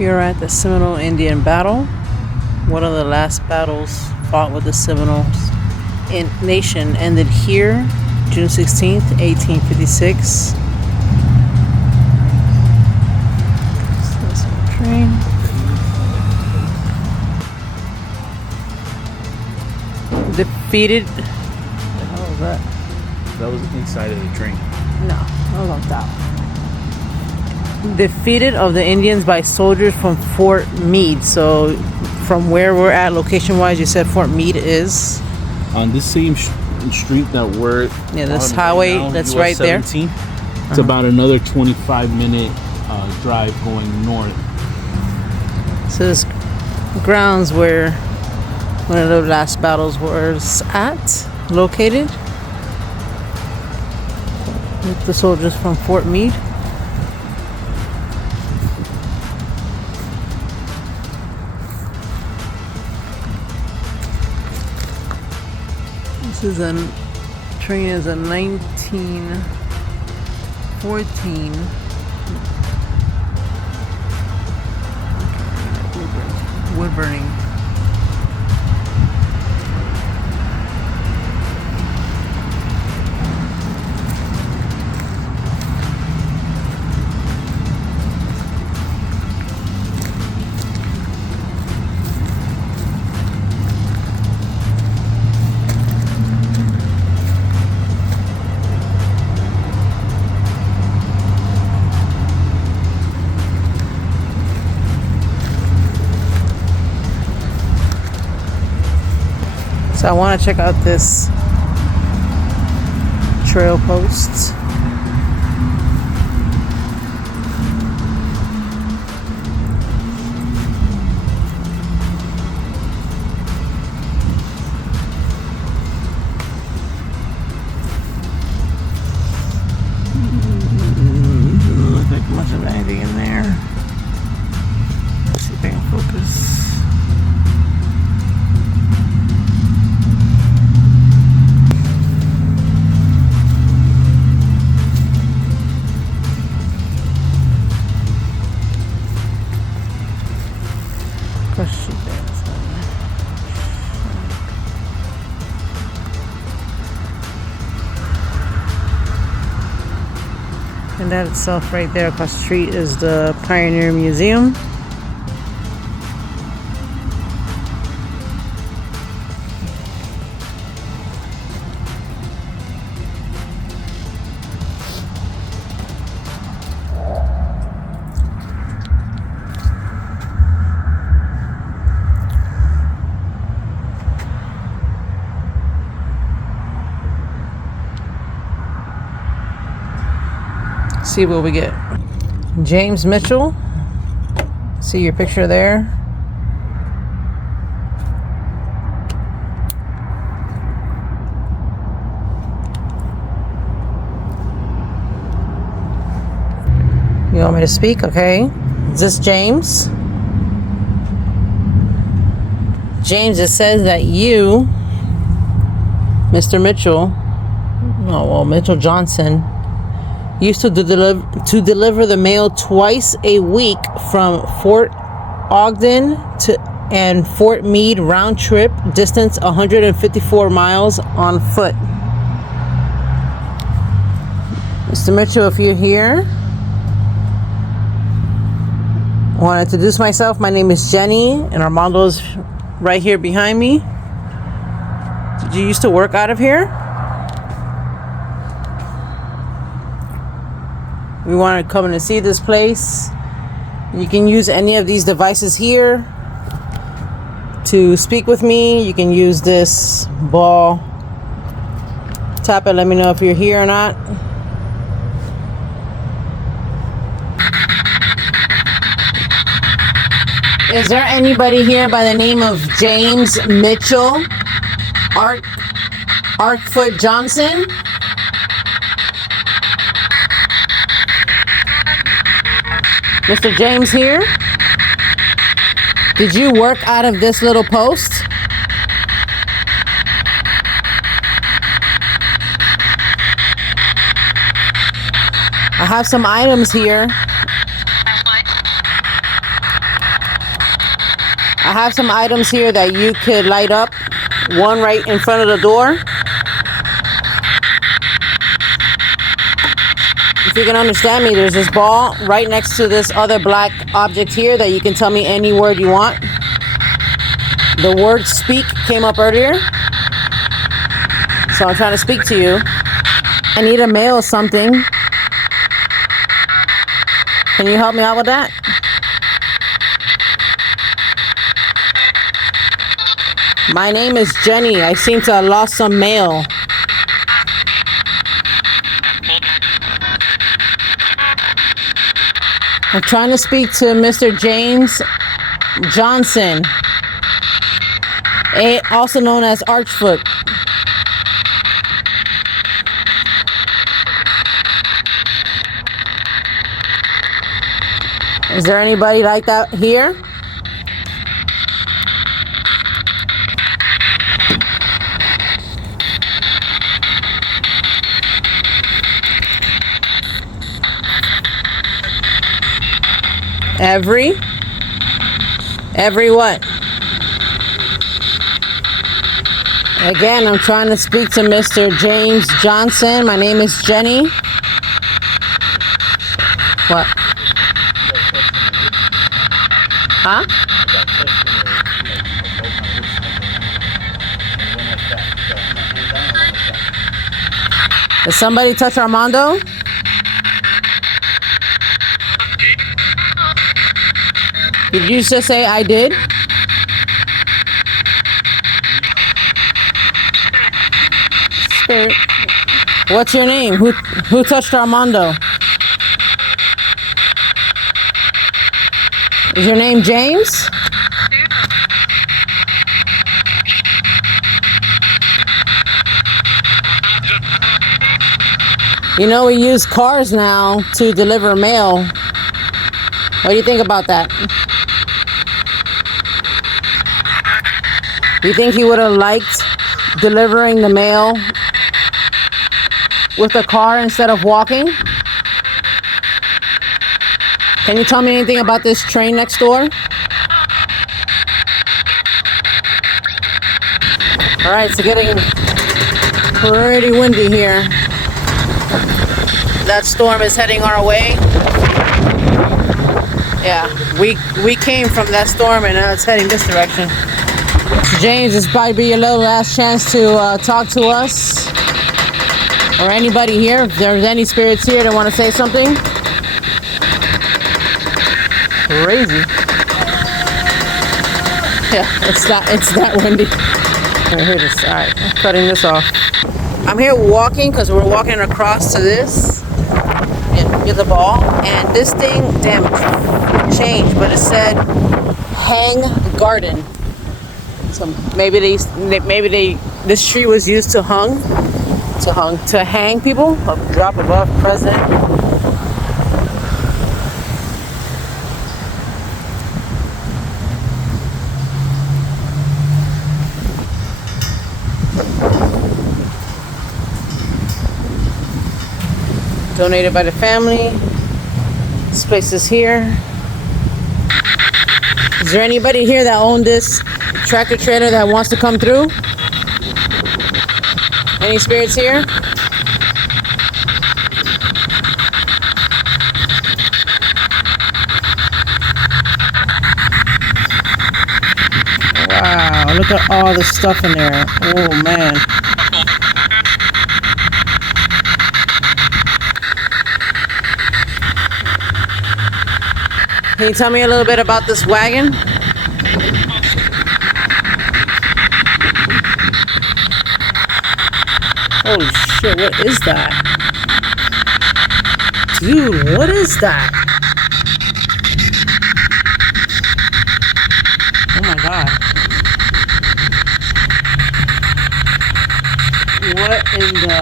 We are at the Seminole Indian battle. One of the last battles fought with the Seminoles nation ended here, June 16th, 1856. That's our train. Defeated. What the hell is that? That was inside of the train. No, that was on top. Defeated of the Indians by soldiers from Fort Meade. So from where we're at location wise, you said Fort Meade is on this same street that we're this on highway right now, that's US right 17. there. It's about another 25-minute drive going north. So this grounds where one of the last battles was located with the soldiers from Fort Meade. This is a train is a 1914 wood burning. So I want to check out this trail post. Doesn't look like much of anything in there. Let's see if I can focus. And that itself right there across the street is the Pioneer Museum. See what we get. James Mitchell. See your picture there. You want me to speak? Okay. Is this James? James, it says that you, Mr. Mitchell, Mitchell Johnson, used to deliver the mail twice a week from Fort Ogden and Fort Meade, round trip distance 154 miles on foot. Mr. Mitchell, if you're here, I want to introduce myself. My name is Jenny, and Armando's right here behind me. Did you used to work out of here? We want to come in and see this place. You can use any of these devices here to speak with me. You can use this ball. Tap it, let me know if you're here or not. Is there anybody here by the name of James Mitchell? Arkfoot Johnson? Mr. James here? Did you work out of this little post? I have some items here. I have some items here that you could light up. One right in front of the door. If you can understand me, there's this ball right next to this other black object here that you can tell me any word you want. The word speak came up earlier. So I'm trying to speak to you. I need to mail something. Can you help me out with that? My name is Jenny. I seem to have lost some mail. I'm trying to speak to Mr. James Johnson, also known as Archfoot. Is there anybody like that here? Every what? Again, I'm trying to speak to Mr. James Johnson. My name is Jenny. What? Huh? Did somebody touch Armando? Did you just say I did? Spirit. What's your name? Who touched Armando? Is your name James? You know, we use cars now to deliver mail. What do you think about that? Do you think he would have liked delivering the mail with a car instead of walking? Can you tell me anything about this train next door? All right, it's getting pretty windy here. That storm is heading our way. Yeah, we came from that storm and now it's heading this direction. James, this might be your little last chance to talk to us. Or anybody here, if there's any spirits here that want to say something. Crazy. Yeah, it's that windy. Alright, here it is. Alright, I'm cutting this off. I'm here walking because we're walking across to this. And get the ball. And this thing, damn, changed, but it said hang garden. So maybe this tree was used to hang people. Drop above president. Donated by the family. This place is here. Is there anybody here that owned this tractor trailer that wants to come through? Any spirits here? Wow, look at all the stuff in there. Oh man. Can you tell me a little bit about this wagon? Holy shit, what is that? Dude, what is that? Oh my god. What in the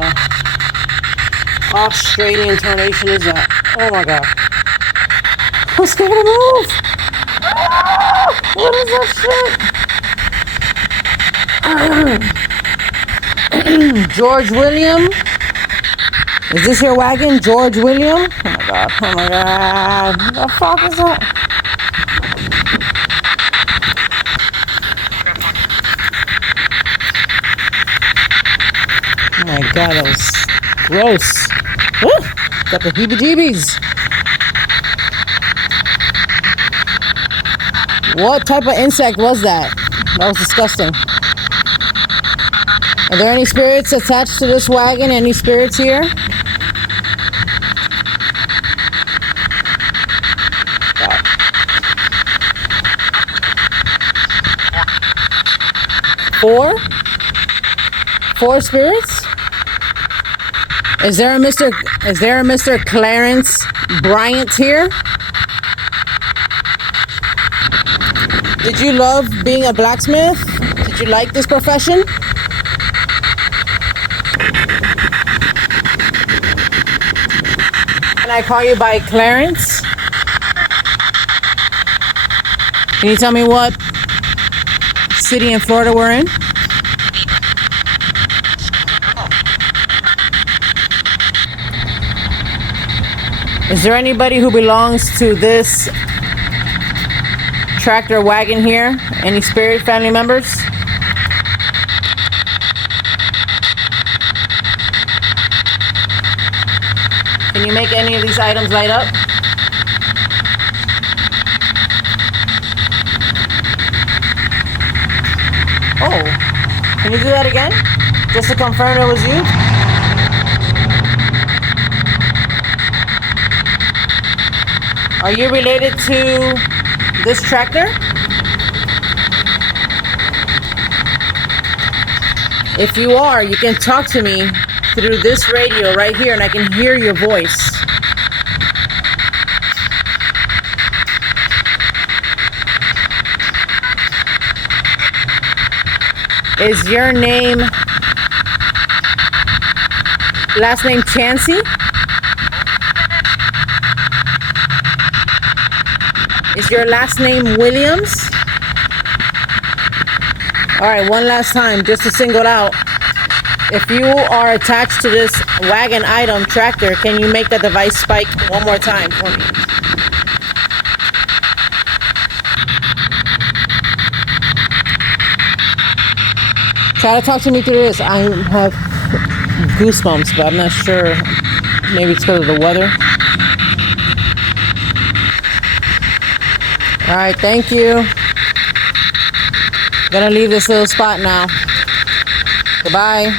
Australian tarnation is that? Oh my god. I'm scared to move! Ah, what is that shit? George William? Is this your wagon, George William? Oh my god, oh my god. What the fuck is that? God, that was gross. Woo! Got the heebie-jeebies. What type of insect was that? That was disgusting. Are there any spirits attached to this wagon? Any spirits here? Four spirits? Is there a Mr. Clarence Bryant here? Did you love being a blacksmith? Did you like this profession? Can I call you by Clarence? Can you tell me what city in Florida we're in? Is there anybody who belongs to this tractor wagon here? Any spirit family members? Can you make any of these items light up? Oh, can you do that again? Just to confirm it was you? Are you related to this tractor? If you are, you can talk to me through this radio right here and I can hear your voice. Is your last name Chancy? Is your last name Williams? All right, one last time, just to single out. If you are attached to this wagon item tractor, can you make the device spike one more time for me? Try to talk to me through this. I have goosebumps, but I'm not sure. Maybe it's because of the weather. All right, thank you. Gonna leave this little spot now. Goodbye.